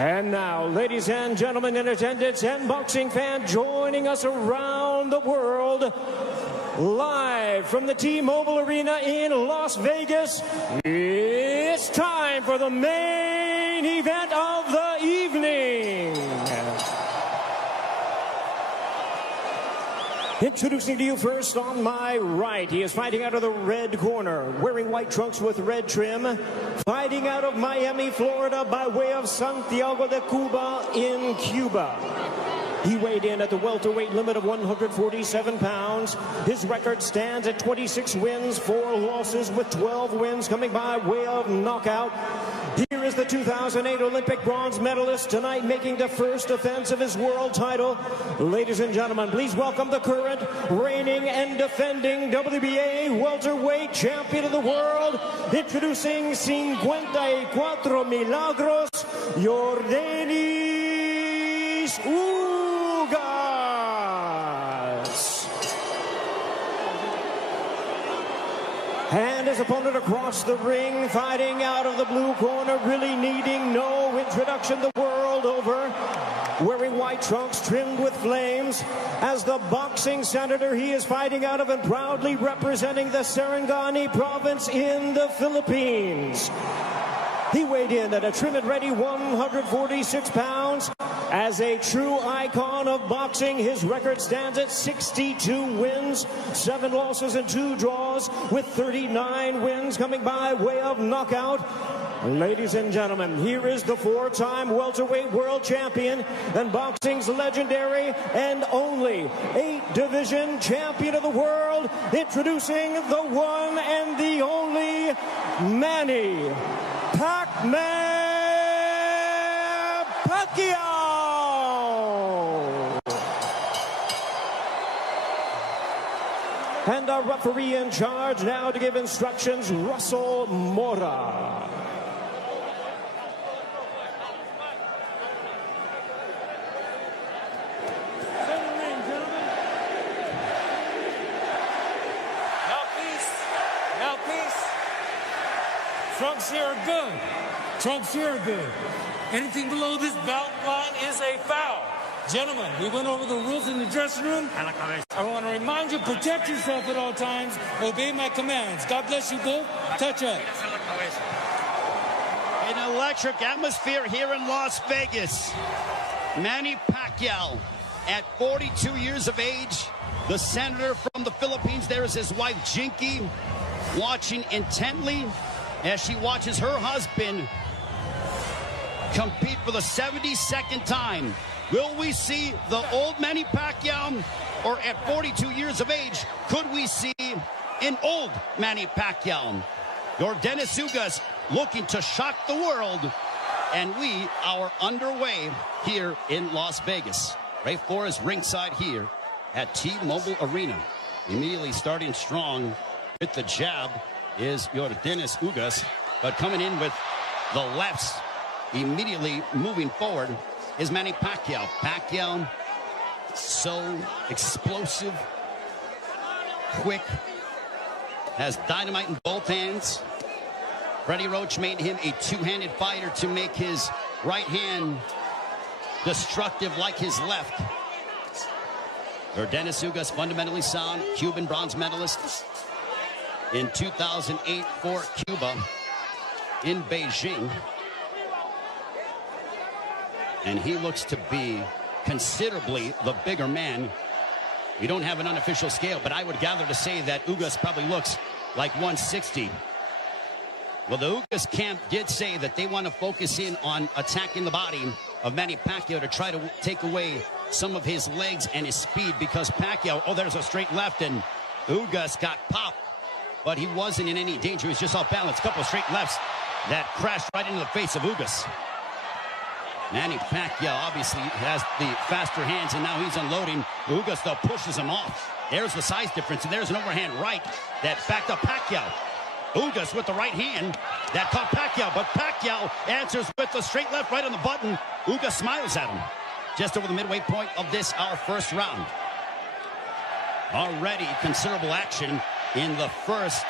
And now, ladies and gentlemen in attendance and boxing fans joining us around the world, live from the T-Mobile Arena in Las Vegas, it's time for the main event of the evening. Introducing to you first on my right, he is fighting out of the red corner, wearing white trunks with red trim, fighting out of Miami, Florida by way of Santiago de Cuba in Cuba. He weighed in at the welterweight limit of 147 pounds. His record stands at 26 wins, 4 losses, with 12 wins coming by way of knockout. Here is the 2008 Olympic bronze medalist tonight, making the first defense of his world title. Ladies and gentlemen, please welcome the current, reigning and defending WBA welterweight champion of the world, introducing 54 Milagros, Yordenis Ugas. And his opponent across the ring, fighting out of the blue corner, really needing no introduction the world over, wearing white trunks trimmed with flames. As the boxing senator, he is fighting out of and proudly representing the Sarangani province in the Philippines. He weighed in at a trim and ready 146 pounds. As a true icon of boxing, his record stands at 62 wins, 7 losses and 2 draws, with 39 wins coming by way of knockout. Ladies and gentlemen, here is the 4-time welterweight world champion and boxing's legendary and only 8-division champion of the world, introducing the one and the only Manny Pacquiao. And our referee in charge now to give instructions, Russell Mora. Trunks here are good. Trunks here are good. Anything below this belt line is a foul. Gentlemen, we went over the rules in the dressing room. I want to remind you, protect yourself at all times. Obey my commands. God bless you both. Touch up. An electric atmosphere here in Las Vegas. Manny Pacquiao, at 42 years of age, the senator from the Philippines. There is his wife, Jinky, watching intently as she watches her husband compete for the 72nd time. Will we see the old Manny Pacquiao, or at 42 years of age, could we see an old Manny Pacquiao? Yordenis Ugas looking to shock the world, and we are underway here in Las Vegas. Ray Flores ringside here at T-Mobile Arena. Immediately starting strong with the jab is Yordenis Ugas, but coming in with the lefts, immediately moving forward is Manny Pacquiao. Pacquiao, so explosive, quick, has dynamite in both hands. Freddie Roach made him a two-handed fighter to make his right hand destructive like his left. Yordenis Ugas, fundamentally sound, Cuban bronze medalist in 2008 for Cuba in Beijing. And he looks to be considerably the bigger man. We don't have an unofficial scale, but I would gather to say that Ugas probably looks like 160. Well, the Ugas camp did say that they want to focus in on attacking the body of Manny Pacquiao to try to take away some of his legs and his speed, because Pacquiao, oh, there's a straight left, and Ugas got popped, but he wasn't in any danger. He was just off balance. A couple of straight lefts that crashed right into the face of Ugas. Manny Pacquiao obviously has the faster hands, and now he's unloading. Ugas, though, pushes him off. There's the size difference, and there's an overhand right that backed up Pacquiao. Ugas with the right hand that caught Pacquiao, but Pacquiao answers with the straight left right on the button. Ugas smiles at him. Just over the midway point of this, our first round. Already considerable action in the first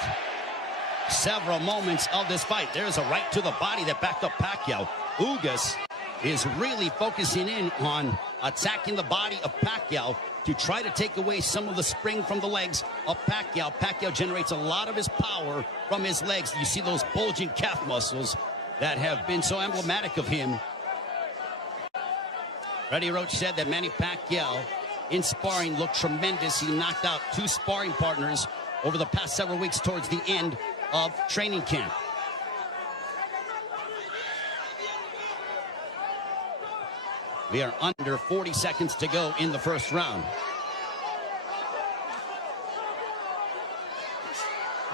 several moments of this fight. There's a right to the body that backed up Pacquiao. Ugas is really focusing in on attacking the body of Pacquiao to try to take away some of the spring from the legs of Pacquiao. Pacquiao generates a lot of his power from his legs. You see those bulging calf muscles that have been so emblematic of him. Freddie Roach said that Manny Pacquiao in sparring looked tremendous. He knocked out 2 sparring partners over the past several weeks towards the end of training camp. We are under 40 seconds to go in the first round.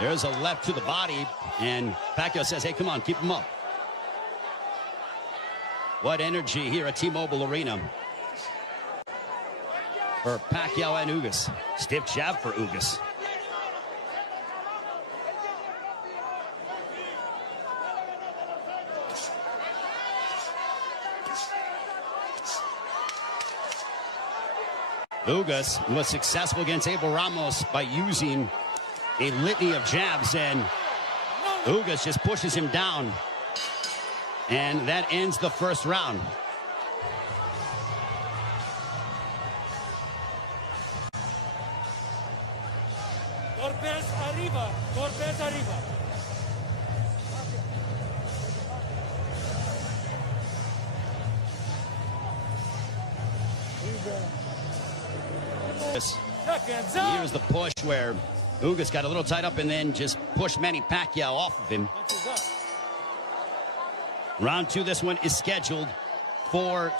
There's a left to the body, and Pacquiao says, hey, come on, keep him up. What energy here at T-Mobile Arena for Pacquiao and Ugas. Stiff jab for Ugas. Ugas was successful against Abel Ramos by using a litany of jabs, and Ugas just pushes him down. And that ends the first round. Golpes arriba, golpes arriba. Here's the push where Ugas got a little tied up and then just pushed Manny Pacquiao off of him. Round 2, this one is scheduled for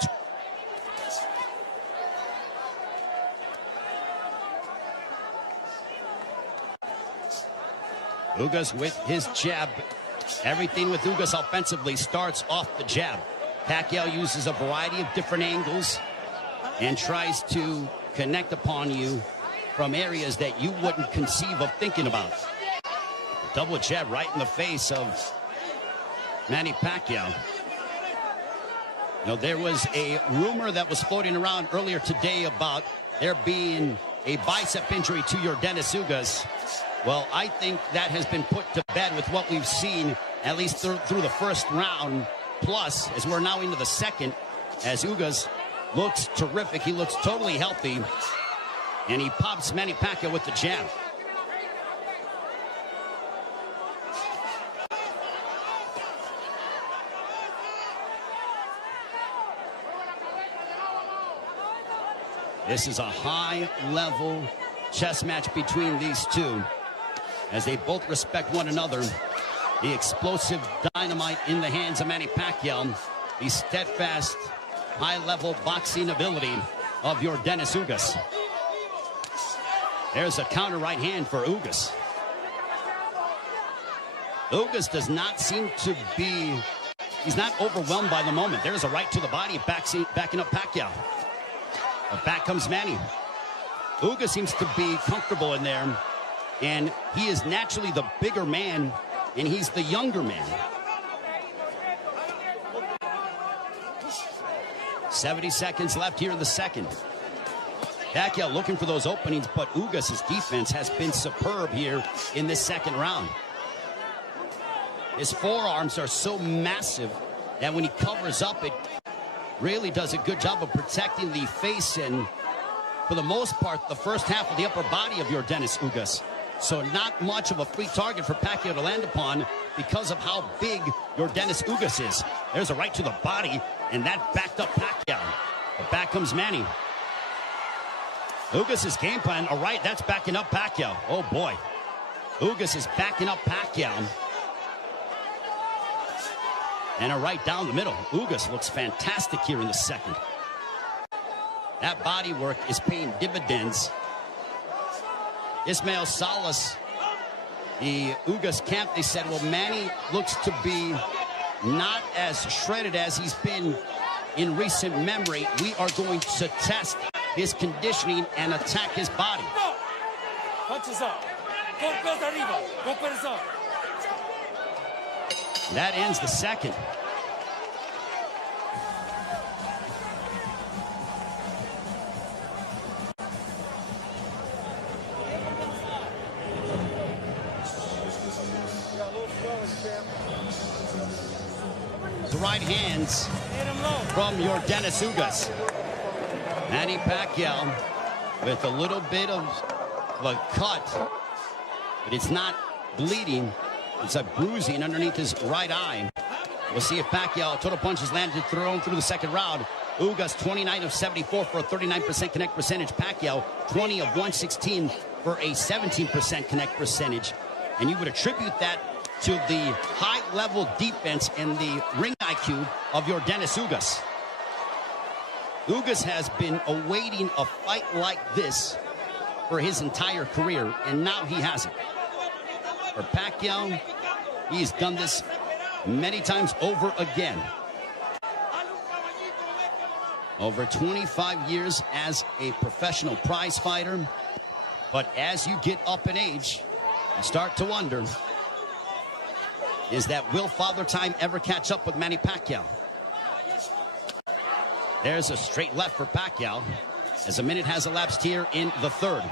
Ugas with his jab. Everything with Ugas offensively starts off the jab. Pacquiao uses a variety of different angles and tries to connect upon you from areas that you wouldn't conceive of thinking about. Double jab right in the face of Manny Pacquiao. You know, there was a rumor that was floating around earlier today about there being a bicep injury to Yordenis Ugas. Well, I think that has been put to bed with what we've seen, at least through the first round. Plus, as we're now into the second, as Ugas looks terrific. He looks totally healthy. And he pops Manny Pacquiao with the jab. This is a high-level chess match between these two, as they both respect one another. The explosive dynamite in the hands of Manny Pacquiao, the steadfast, high-level boxing ability of Yordenis Ugas. There's a counter right hand for Ugas. Ugas does not seem to be, he's not overwhelmed by the moment. There's a right to the body, backing up Pacquiao. But back comes Manny. Ugas seems to be comfortable in there, and he is naturally the bigger man, and he's the younger man. 70 seconds left here in the second. Pacquiao looking for those openings, but Ugas' defense has been superb here in this second round. His forearms are so massive that when he covers up, it really does a good job of protecting the face and, for the most part, the first half of the upper body of Yordenis Ugas. So not much of a free target for Pacquiao to land upon because of how big Yordenis Ugas is. There's a right to the body, and that backed up Pacquiao. But back comes Manny. Ugas' game plan, all right, that's backing up Pacquiao. Oh, boy. Ugas is backing up Pacquiao. And a right down the middle. Ugas looks fantastic here in the second. That body work is paying dividends. Ismael Salas, the Ugas camp, they said, well, Manny looks to be not as shredded as he's been in recent memory. We are going to test his conditioning and attack his body. Punches up. Golpes arriba. Golpes up. That ends the second. The right hands. Hit him low. from Yordenis Ugas. Manny Pacquiao with a little bit of a cut, but it's not bleeding. It's a bruising underneath his right eye. We'll see if Pacquiao, total punches landed, thrown through the second round. Ugas 29 of 74 for a 39% connect percentage. Pacquiao 20 of 116 for a 17% connect percentage. And you would attribute that to the high-level defense and the ring IQ of Yordenis Ugas. Ugas has been awaiting a fight like this for his entire career, and now he has it. For Pacquiao, he's done this many times over again. Over 25 years as a professional prize fighter. But as you get up in age, you start to wonder, is that will Father Time ever catch up with Manny Pacquiao? There's a straight left for Pacquiao as a minute has elapsed here in the third.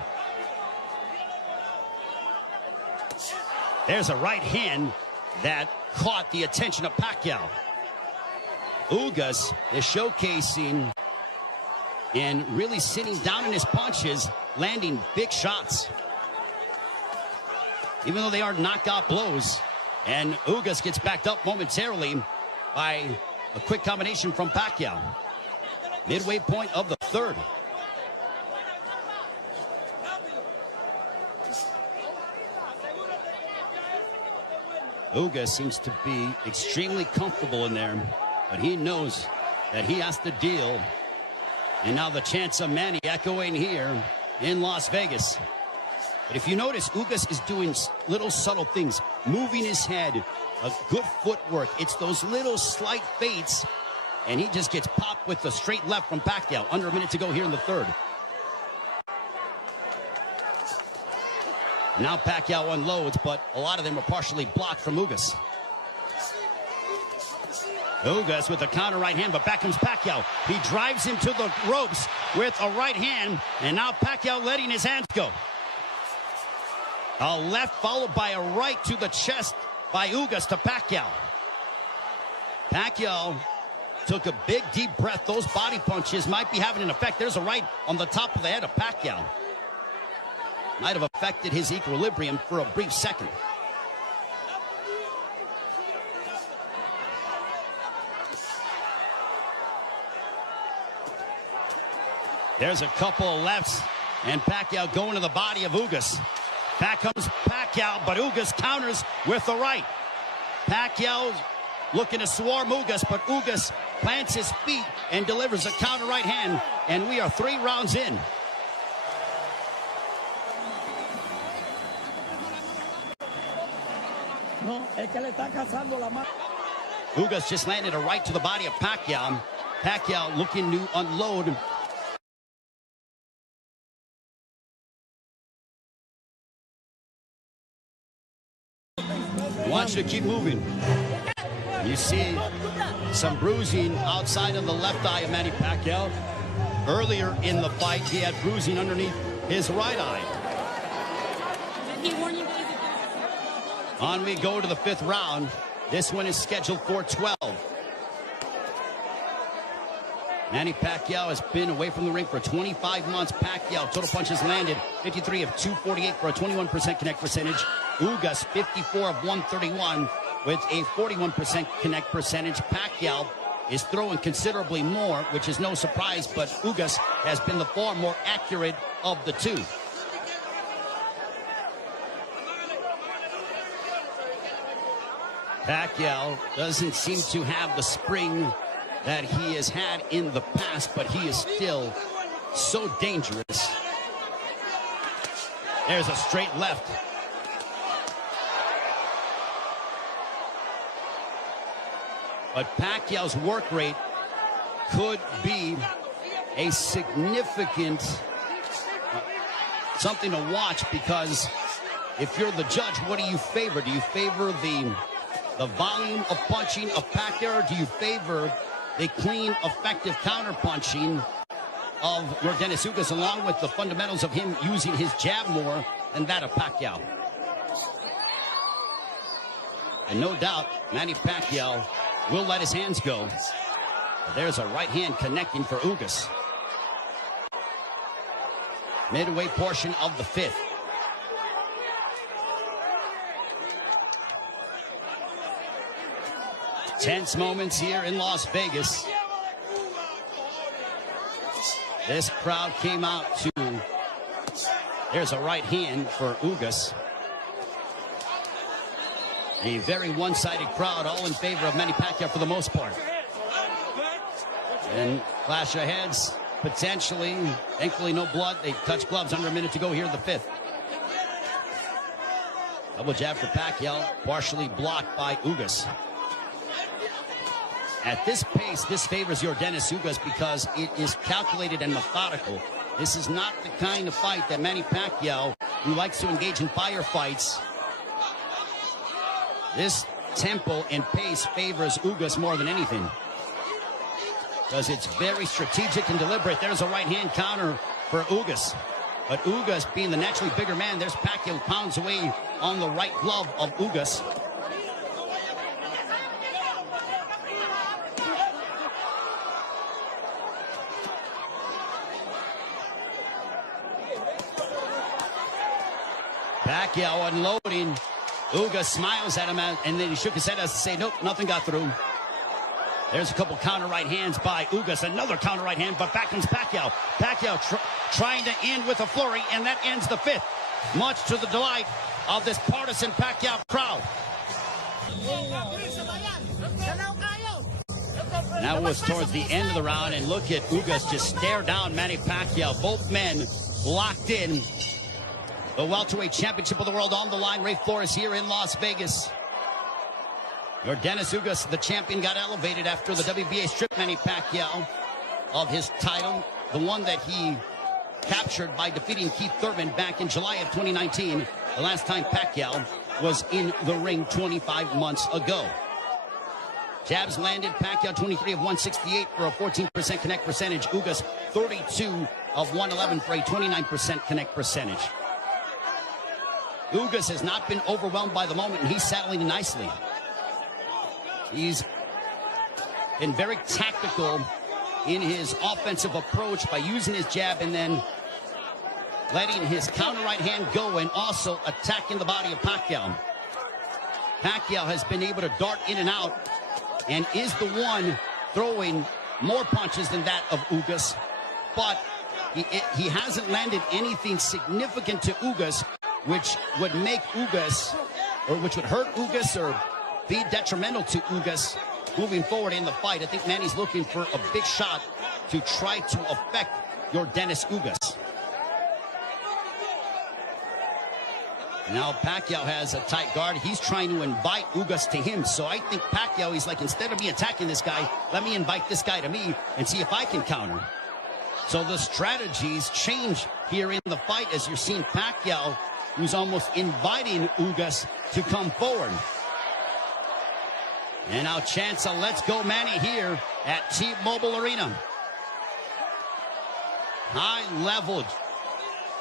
There's a right hand that caught the attention of Pacquiao. Ugas is showcasing and really sitting down in his punches, landing big shots. Even though they are knockout blows. And Ugas gets backed up momentarily by a quick combination from Pacquiao. Midway point of the third. Ugas seems to be extremely comfortable in there, but he knows that he has to deal. And now the chants of Manny echoing here in Las Vegas. But if you notice, Ugas is doing little subtle things, moving his head, a good footwork. It's those little slight feints, and he just gets popped with the straight left from Pacquiao. Under a minute to go here in the third. Now Pacquiao unloads, but a lot of them are partially blocked from Ugas. Ugas with a counter right hand, but back comes Pacquiao. He drives him to the ropes with a right hand, and now Pacquiao letting his hands go. A left followed by a right to the chest by Ugas to Pacquiao. Pacquiao took a big deep breath. Those body punches might be having an effect. There's a right on the top of the head of Pacquiao. Might have affected his equilibrium for a brief second. There's a couple of lefts, and Pacquiao going to the body of Ugas. Back comes Pacquiao, but Ugas counters with the right. Pacquiao looking to swarm Ugas, but Ugas plants his feet and delivers a counter right hand, and we are 3 rounds in. Ugas just landed a right to the body of Pacquiao. Pacquiao looking to unload. Wants you to keep moving. You see some bruising outside of the left eye of Manny Pacquiao. Earlier in the fight, he had bruising underneath his right eye. On we go to the 5th round. This one is scheduled for 12. Manny Pacquiao has been away from the ring for 25 months. Pacquiao, total punches landed 53 of 248 for a 21% connect percentage. Ugas, 54 of 131 with a 41% connect percentage. Pacquiao is throwing considerably more, which is no surprise, but Ugas has been the far more accurate of the two. Pacquiao doesn't seem to have the spring that he has had in the past, but he is still so dangerous. There's a straight left. But Pacquiao's work rate could be a significant something to watch, because if you're the judge, what do you favor? Do you favor the volume of punching of Pacquiao, or do you favor the clean, effective counter-punching of Yordenis Ugas, along with the fundamentals of him using his jab more than that of Pacquiao? And no doubt, Manny Pacquiao will let his hands go. There's a right hand connecting for Ugas. Midway portion of the fifth. Tense moments here in Las Vegas. This crowd came out to... There's a right hand for Ugas. A very one-sided crowd, all in favor of Manny Pacquiao for the most part. And clash of heads, potentially. Thankfully, no blood. They touch gloves under a minute to go here in the fifth. Double jab for Pacquiao, partially blocked by Ugas. At this pace, this favors Yordenis Ugas because it is calculated and methodical. This is not the kind of fight that Manny Pacquiao, who likes to engage in firefights. This tempo and pace favors Ugas more than anything, because it's very strategic and deliberate. There's a right-hand counter for Ugas. But Ugas, being the naturally bigger man, there's Pacquiao pounds away on the right glove of Ugas. Pacquiao unloading. Ugas smiles at him, and then he shook his head as to say, nope, nothing got through. There's a couple counter right hands by Ugas. Another counter right hand, but back comes Pacquiao. Pacquiao trying to end with a flurry, and that ends the fifth, much to the delight of this partisan Pacquiao crowd. That was towards the end of the round, and look at Ugas just stare down Manny Pacquiao. Both men locked in. The welterweight championship of the world on the line. Ray Flores here in Las Vegas. Yordenis Ugas, the champion, got elevated after the WBA stripped Manny Pacquiao of his title, the one that he captured by defeating Keith Thurman back in July of 2019, the last time Pacquiao was in the ring 25 months ago. Jabs landed. Pacquiao 23 of 168 for a 14% connect percentage. Ugas 32 of 111 for a 29% connect percentage. Ugas has not been overwhelmed by the moment, and he's settling in nicely. He's been very tactical in his offensive approach by using his jab and then letting his counter right hand go and also attacking the body of Pacquiao. Pacquiao has been able to dart in and out and is the one throwing more punches than that of Ugas, but he hasn't landed anything significant to Ugas, which would make Ugas, or which would hurt Ugas or be detrimental to Ugas moving forward in the fight. I think Manny's looking for a big shot to try to affect Yordenis Ugas. Now Pacquiao has a tight guard. He's trying to invite Ugas to him. So I think Pacquiao, he's like, instead of me attacking this guy, let me invite this guy to me and see if I can counter. So the strategies change here in the fight as you're seeing Pacquiao, who's almost inviting Ugas to come forward. And now chance a let's go Manny here at T-Mobile Arena. High-level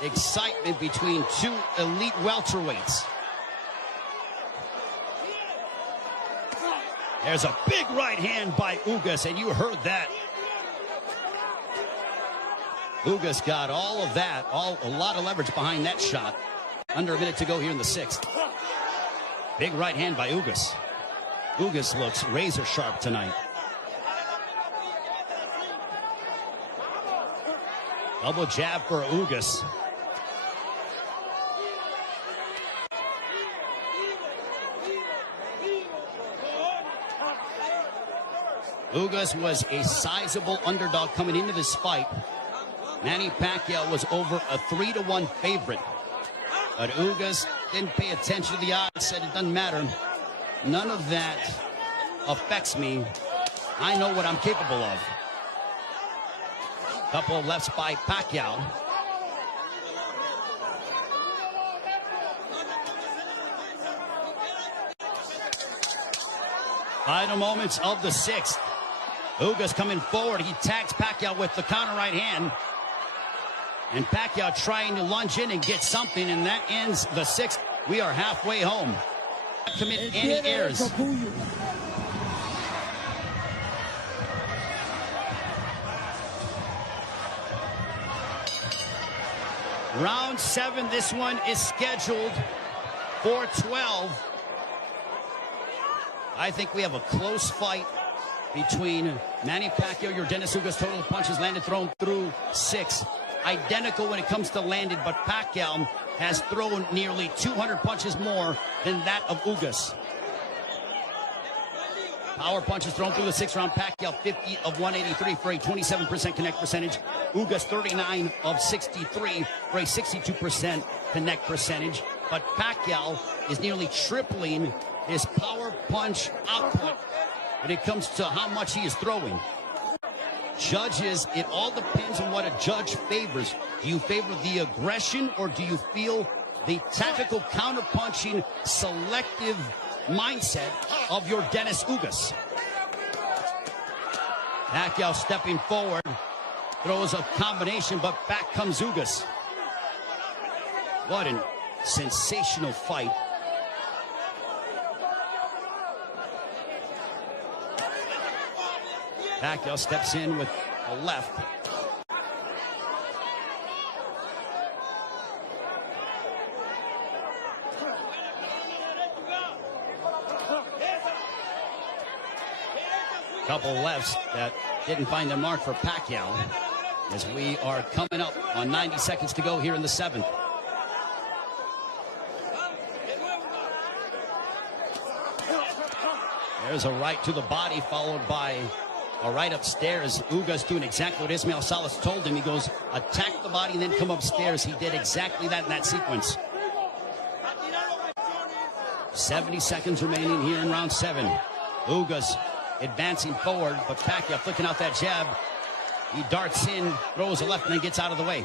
excitement between two elite welterweights. There's a big right hand by Ugas, and you heard that. Ugas got all of that, a lot of leverage behind that shot. Under a minute to go here in the sixth. Big right hand by Ugas. Ugas looks razor sharp tonight. Double jab for Ugas. Ugas was a sizable underdog coming into this fight. Manny Pacquiao was over a 3-1 favorite. But Ugas didn't pay attention to the odds, said it doesn't matter. None of that affects me. I know what I'm capable of. Couple of lefts by Pacquiao. Final moments of the sixth. Ugas coming forward. He tags Pacquiao with the counter right hand. And Pacquiao trying to lunge in and get something, and that ends the sixth. We are halfway home. Not commit any errors. Round 7, this one is scheduled for 12. I think we have a close fight between Manny Pacquiao, Yordenis Ugas. Total punches landed, thrown through 6. Identical when it comes to landed, but Pacquiao has thrown nearly 200 punches more than that of Ugas. Power punches thrown through the 6th round. Pacquiao 50 of 183 for a 27% connect percentage. Ugas 39 of 63 for a 62% connect percentage. But Pacquiao is nearly tripling his power punch output when it comes to how much he is throwing. Judges, it all depends on what a judge favors. Do you favor the aggression, or do you feel the tactical counterpunching, selective mindset of Yordenis Ugas? Pacquiao stepping forward, throws a combination, but back comes Ugas. What a sensational fight. Pacquiao steps in with a left. Couple lefts that didn't find their mark for Pacquiao, as we are coming up on 90 seconds to go here in the 7th. There's a right to the body, followed by a right upstairs. Ugas doing exactly what Ismael Salas told him. He goes, attack the body and then come upstairs. He did exactly that in that sequence. 70 seconds remaining here in round 7. Ugas advancing forward, but Pacquiao flicking out that jab. He darts in, throws a left, and then gets out of the way.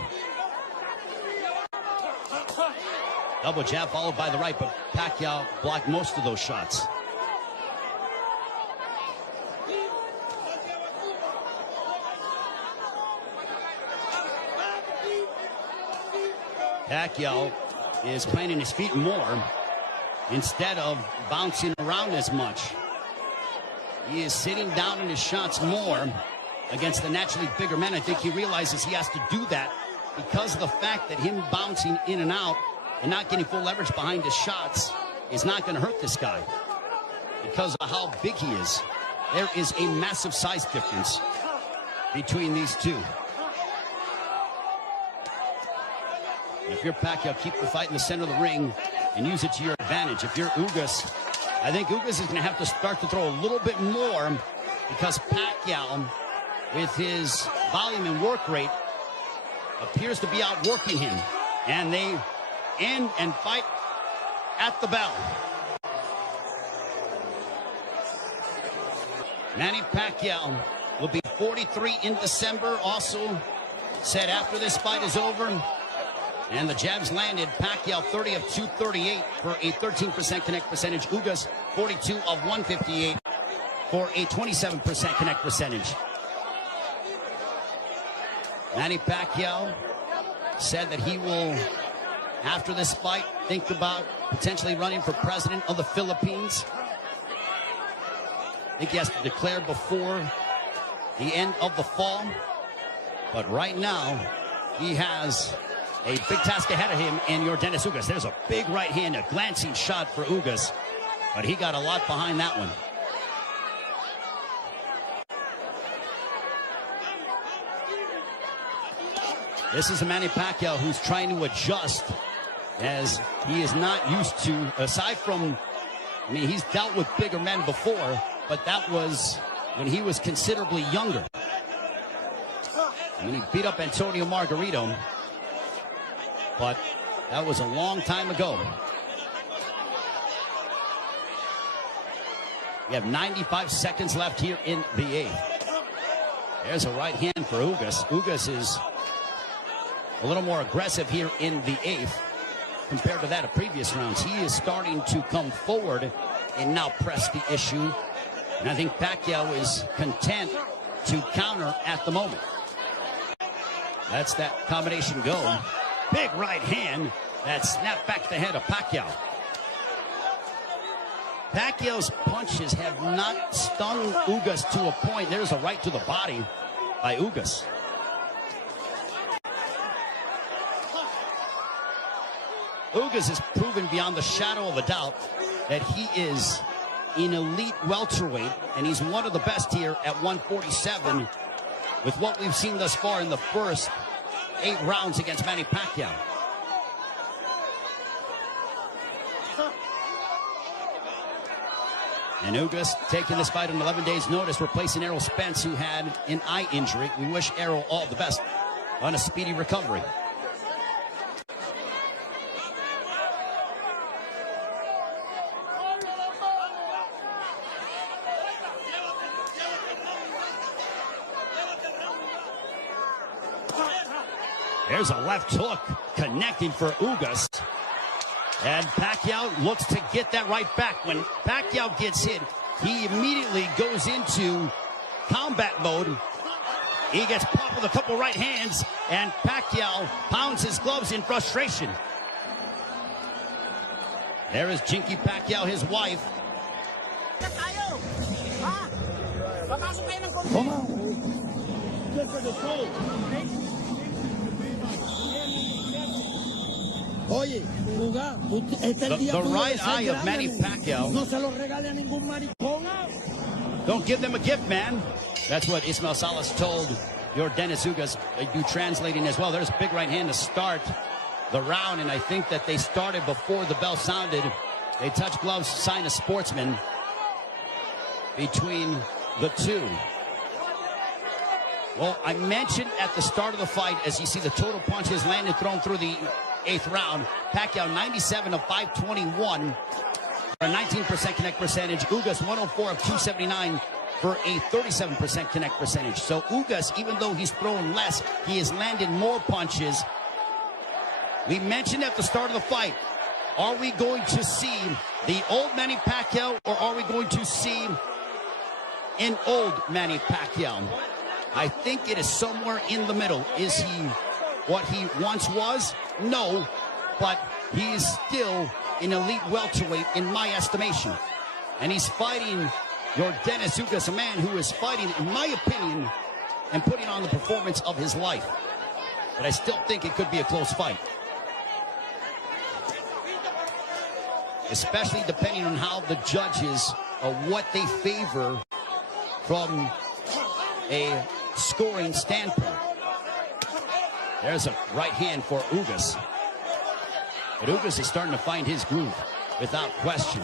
Double jab followed by the right, but Pacquiao blocked most of those shots. Pacquiao is planting his feet more instead of bouncing around as much. He is sitting down in his shots more against the naturally bigger men. I think he realizes he has to do that because of the fact that him bouncing in and out and not getting full leverage behind his shots is not going to hurt this guy because of how big he is. There is a massive size difference between these two. If you're Pacquiao, keep the fight in the center of the ring and use it to your advantage. If you're Ugas, I think Ugas is going to have to start to throw a little bit more because Pacquiao, with his volume and work rate, appears to be outworking him. And they end and fight at the bell. Manny Pacquiao will be 43 in December. Also said after this fight is over, and the jabs landed, Pacquiao 30 of 238 for a 13% connect percentage. Ugas 42 of 158 for a 27% connect percentage. Manny Pacquiao said that he will, after this fight, think about potentially running for president of the Philippines. I think he has to declare before the end of the fall. But right now, he has a big task ahead of him in Yordenis Ugas. There's a big right hand, a glancing shot for Ugas, but he got a lot behind that one. This is a Manny Pacquiao who's trying to adjust, as he is not used to, aside from, I mean, he's dealt with bigger men before, but that was when he was considerably younger. When he beat up Antonio Margarito, but that was a long time ago. We have 95 seconds left here in the 8th. There's a right hand for Ugas. Ugas is a little more aggressive here in the 8th compared to that of previous rounds. He is starting to come forward and now press the issue. And I think Pacquiao is content to counter at the moment. That's that combination go. Big right hand that snapped back the head of Pacquiao. Pacquiao's punches have not stung Ugas to a point. There's a right to the body by Ugas. Ugas has proven beyond the shadow of a doubt that he is an elite welterweight, and he's one of the best here at 147 with what we've seen thus far in the first 8 rounds against Manny Pacquiao. And Ugas taking this fight on 11 days' notice, replacing Errol Spence, who had an eye injury. We wish Errol all the best on a speedy recovery. There's a left hook connecting for Ugas. And Pacquiao looks to get that right back. When Pacquiao gets hit, he immediately goes into combat mode. He gets popped with a couple right hands, and Pacquiao pounds his gloves in frustration. There is Jinky Pacquiao, his wife. The right eye of Manny Pacquiao. Don't give them a gift, man. That's what Ismael Salas told Yordenis Ugas. They do translating as well. There's a big right hand to start the round, and I think that they started before the bell sounded. They touch gloves, sign a sportsman between the two. Well, I mentioned at the start of the fight, as you see the total punches landed, thrown through the 8th round, Pacquiao 97 of 521 for a 19% connect percentage. Ugas 104 of 279 for a 37% connect percentage. So Ugas, even though he's thrown less, he has landed more punches. We mentioned at the start of the fight, are we going to see the old Manny Pacquiao, or are we going to see an old Manny Pacquiao? I think it is somewhere in the middle. Is he what he once was? No, but he is still an elite welterweight in my estimation. And he's fighting Yordenis Ugas, a man who is fighting, in my opinion, and putting on the performance of his life. But I still think it could be a close fight. Especially depending on how the judges, what they favor from a scoring standpoint. There's a right hand for Ugas. But Ugas is starting to find his groove, without question.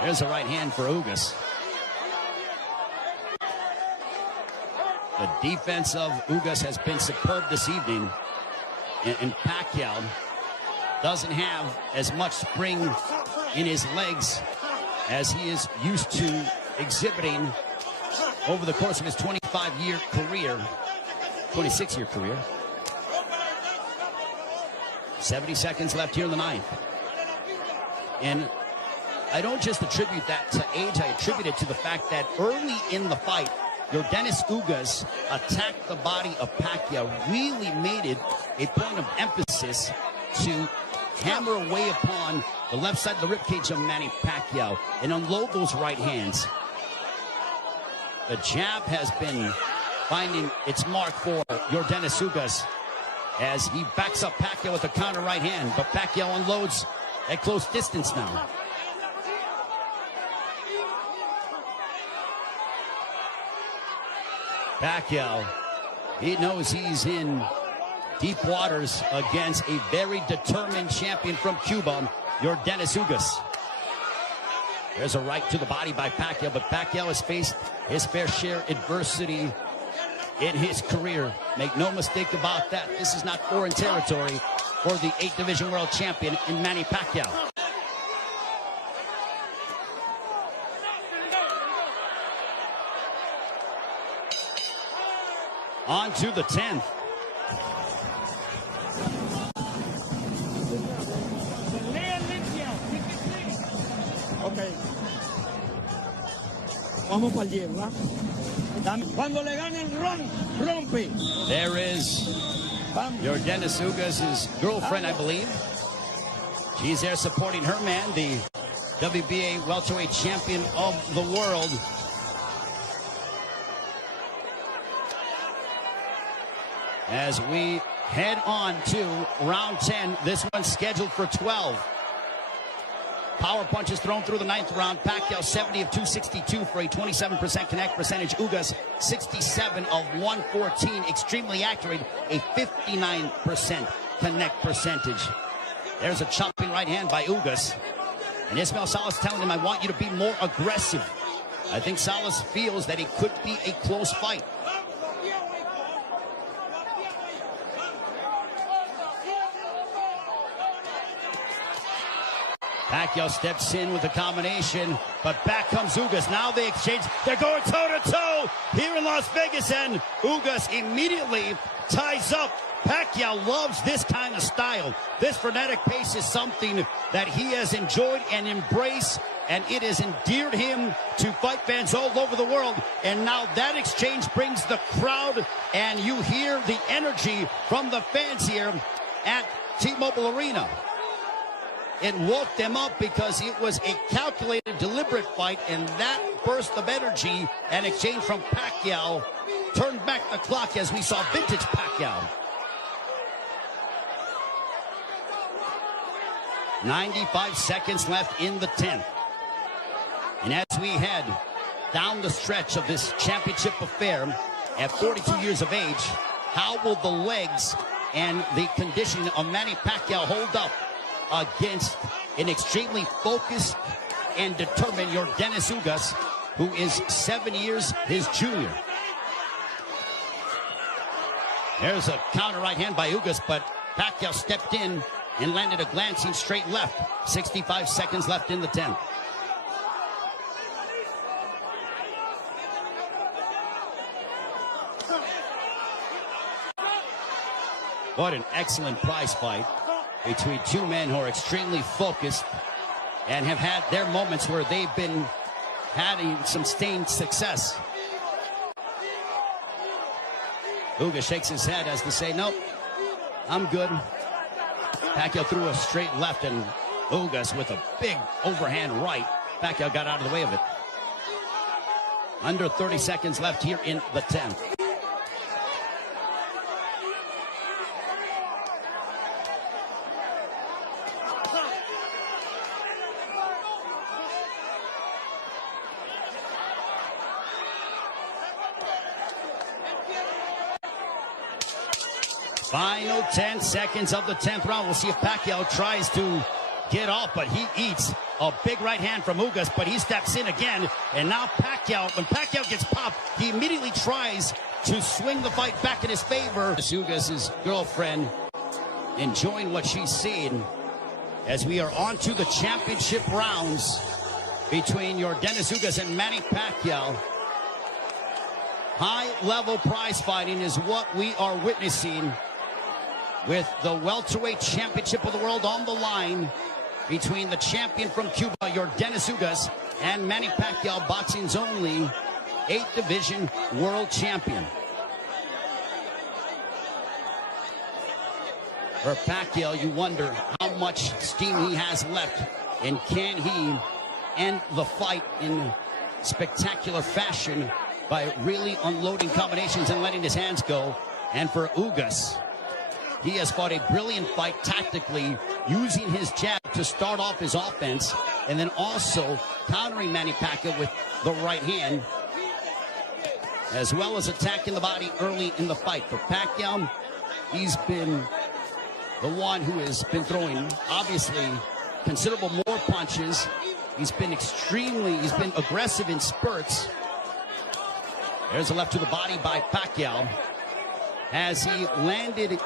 There's a right hand for Ugas. The defense of Ugas has been superb this evening. And Pacquiao doesn't have as much spring in his legs as he is used to exhibiting over the course of his 25-year career, 26-year career. 70 seconds left here in the 9th. And I don't just attribute that to age, I attribute it to the fact that early in the fight, Yordenis Ugas attacked the body of Pacquiao, really made it a point of emphasis to hammer away upon the left side of the ribcage of Manny Pacquiao and unload those right hands. The jab has been finding its mark for Yordenis Ugas as he backs up Pacquiao with a counter right hand, but Pacquiao unloads at close distance now. Pacquiao, he knows he's in deep waters against a very determined champion from Cuba, Yordenis Ugas. There's a right to the body by Pacquiao, but Pacquiao has faced his fair share of adversity in his career. Make no mistake about that. This is not foreign territory for the 8th Division World Champion in Manny Pacquiao. On to the 10th. Okay. Vamos para el 10, ¿verdad? Cuando le ganen, rompe. There is Yordenis Ugas' girlfriend, I believe. She's there supporting her man, the WBA welterweight champion of the world. as we head on to round 10. This one's scheduled for 12. Power punches thrown through the 9th round. Pacquiao 70 of 262 for a 27% connect percentage. Ugas 67 of 114. Extremely accurate, a 59% connect percentage. There's a chopping right hand by Ugas. And Ismael Salas telling him, I want you to be more aggressive. I think Salas feels that it could be a close fight. Pacquiao steps in with a combination, but back comes Ugas. Now they exchange. They're going toe-to-toe here in Las Vegas, and Ugas immediately ties up. Pacquiao loves this kind of style. This frenetic pace is something that he has enjoyed and embraced, and it has endeared him to fight fans all over the world. And now that exchange brings the crowd, and you hear the energy from the fans here at T-Mobile Arena. It woke them up because it was a calculated, deliberate fight, and that burst of energy and exchange from Pacquiao turned back the clock as we saw vintage Pacquiao. 95 seconds left in the 10th. And as we head down the stretch of this championship affair at 42 years of age, how will the legs and the conditioning of Manny Pacquiao hold up against an extremely focused and determined Yordenis Ugas, who is 7 years his junior? There's a counter right hand by Ugas, but Pacquiao stepped in and landed a glancing straight left. 65 seconds left in the 10th. What an excellent prize fight between two men who are extremely focused and have had their moments where they've been having some sustained success. Ugas shakes his head as to say, nope, I'm good. Pacquiao threw a straight left, and Ugas with a big overhand right. Pacquiao got out of the way of it. Under 30 seconds left here in the 10th. Final 10 seconds of the 10th round. We'll see if Pacquiao tries to get off, but he eats a big right hand from Ugas, but he steps in again. And now Pacquiao, when Pacquiao gets popped, he immediately tries to swing the fight back in his favor. Ugas' girlfriend enjoying what she's seen as we are on to the championship rounds between Yordenis Ugas and Manny Pacquiao. High-level prize fighting is what we are witnessing, with the welterweight championship of the world on the line between the champion from Cuba, Yordenis Ugas, and Manny Pacquiao, boxing's only 8th division world champion. For Pacquiao, you wonder how much steam he has left, and can he end the fight in spectacular fashion by really unloading combinations and letting his hands go. And for Ugas, he has fought a brilliant fight tactically, using his jab to start off his offense, and then also countering Manny Pacquiao with the right hand, as well as attacking the body early in the fight. For Pacquiao, he's been the one who has been throwing, obviously, considerable more punches. He's been aggressive in spurts. There's a left to the body by Pacquiao as he landed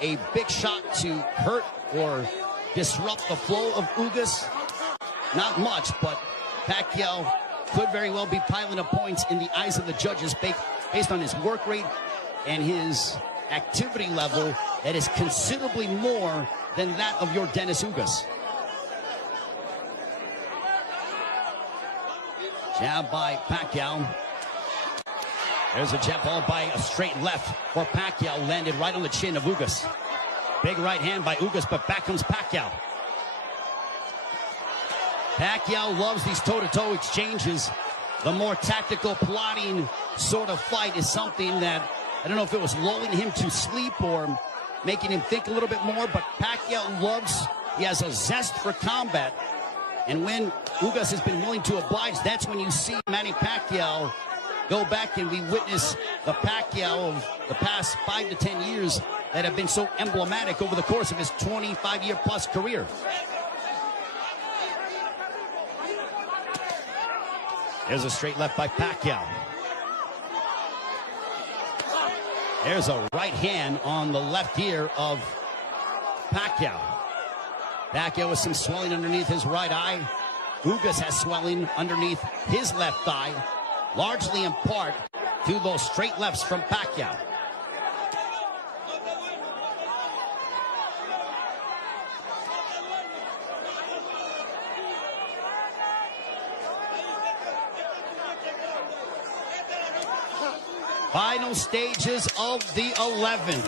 a big shot to hurt or disrupt the flow of Ugas. Not much, but Pacquiao could very well be piling up points in the eyes of the judges based on his work rate and his activity level that is considerably more than that of Yordenis Ugas. Jab by Pacquiao. There's a jab followed by a straight left for Pacquiao, landed right on the chin of Ugas. Big right hand by Ugas, but back comes Pacquiao. Pacquiao loves these toe-to-toe exchanges. The more tactical, plotting sort of fight is something that I don't know if it was lulling him to sleep or making him think a little bit more, but Pacquiao he has a zest for combat. And when Ugas has been willing to oblige, that's when you see Manny Pacquiao go back, and we witness the Pacquiao of the past 5 to 10 years that have been so emblematic over the course of his 25-year-plus career. There's a straight left by Pacquiao. There's a right hand on the left ear of Pacquiao. Pacquiao with some swelling underneath his right eye. Ugas has swelling underneath his left thigh, largely in part to those straight lefts from Pacquiao. Final stages of the 11th.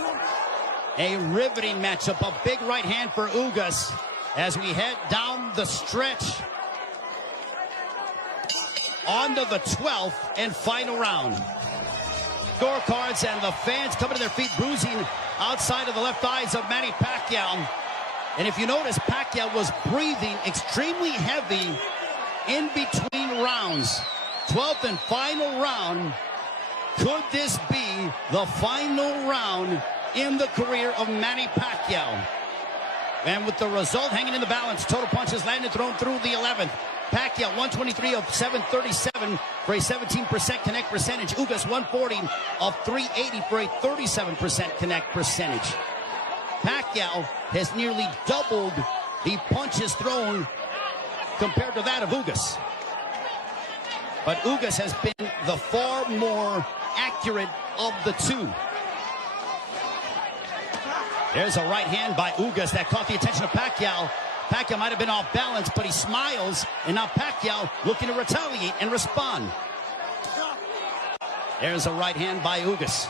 A riveting matchup, a big right hand for Ugas as we head down the stretch onto the 12th and final round. Scorecards and the fans coming to their feet, bruising outside of the left eyes of Manny Pacquiao. And if you notice, Pacquiao was breathing extremely heavy in between rounds. 12th and final round. Could this be the final round in the career of Manny Pacquiao? And with the result hanging in the balance, total punches landed thrown through the 11th. Pacquiao 123 of 737 for a 17% connect percentage. Ugas 140 of 380 for a 37% connect percentage. Pacquiao has nearly doubled the punches thrown compared to that of Ugas. But Ugas has been the far more accurate of the two. There's a right hand by Ugas that caught the attention of Pacquiao. Pacquiao might have been off balance, but he smiles, and now Pacquiao looking to retaliate and respond. There's a right hand by Ugas.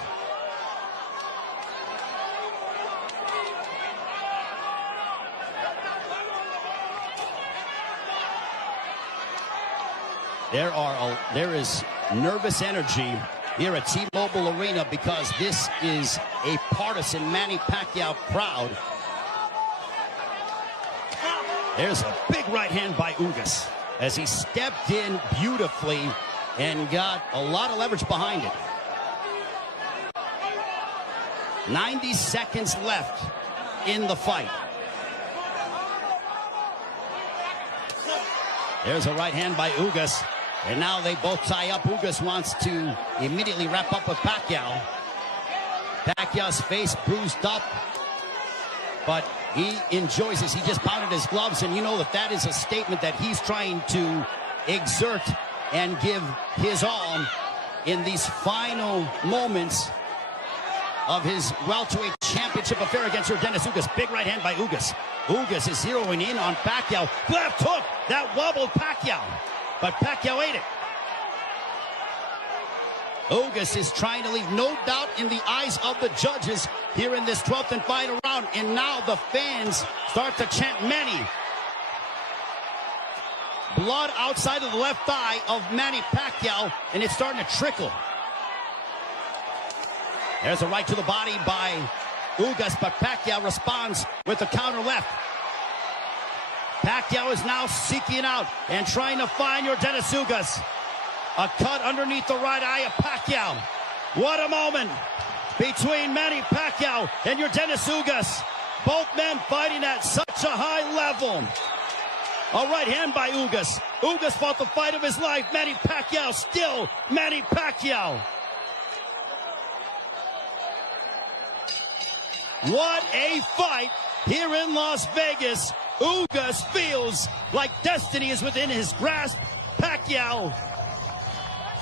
There is nervous energy here at T-Mobile Arena because this is a partisan Manny Pacquiao crowd. There's a big right hand by Ugas as he stepped in beautifully and got a lot of leverage behind it. 90 seconds left in the fight. There's a right hand by Ugas. And now they both tie up. Ugas wants to immediately wrap up with Pacquiao. Pacquiao's face bruised up, but he enjoys this. He just pounded his gloves, and you know that is a statement that he's trying to exert and give his all in these final moments of his welterweight championship affair against Yordenis Ugas. Big right hand by Ugas. Ugas is zeroing in on Pacquiao. Left hook that wobbled Pacquiao. But Pacquiao ate it. Ugas is trying to leave no doubt in the eyes of the judges here in this 12th and final round. And now the fans start to chant Manny. Blood outside of the left thigh of Manny Pacquiao, and it's starting to trickle. There's a right to the body by Ugas, but Pacquiao responds with a counter left. Pacquiao is now seeking out and trying to find Yordenis Ugas. A cut underneath the right eye of Pacquiao. What a moment between Manny Pacquiao and Yordenis Ugas. Both men fighting at such a high level. A right hand by Ugas. Ugas fought the fight of his life. Manny Pacquiao still Manny Pacquiao. What a fight here in Las Vegas. Ugas feels like destiny is within his grasp. Pacquiao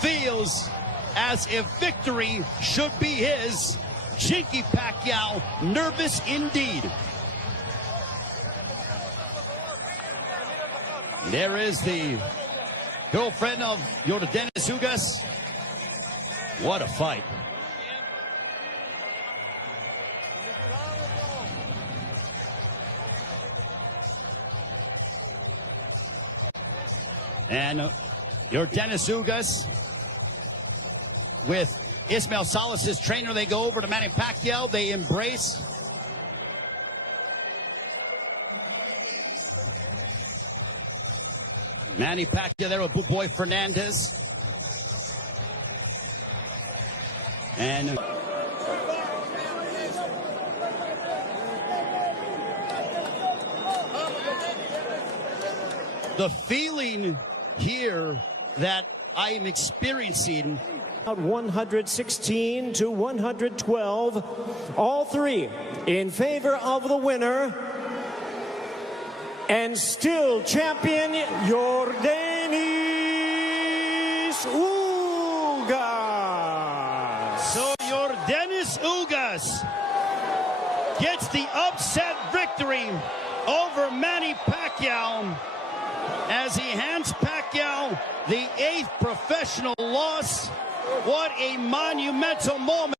feels as if victory should be his. Chinky Pacquiao, nervous indeed. There is the girlfriend of Yordenis Ugas. What a fight. And Yordenis Ugas with Ismael Salas' trainer. They go over to Manny Pacquiao. They embrace. Manny Pacquiao there with Boy Fernandez. And the feeling here that I am experiencing. 116 to 112, all three in favor of the winner and still champion Yordenis Ugas. So Yordenis Ugas gets the upset victory over Manny Pacquiao as he hands Pacquiao the 8th professional loss. What a monumental moment.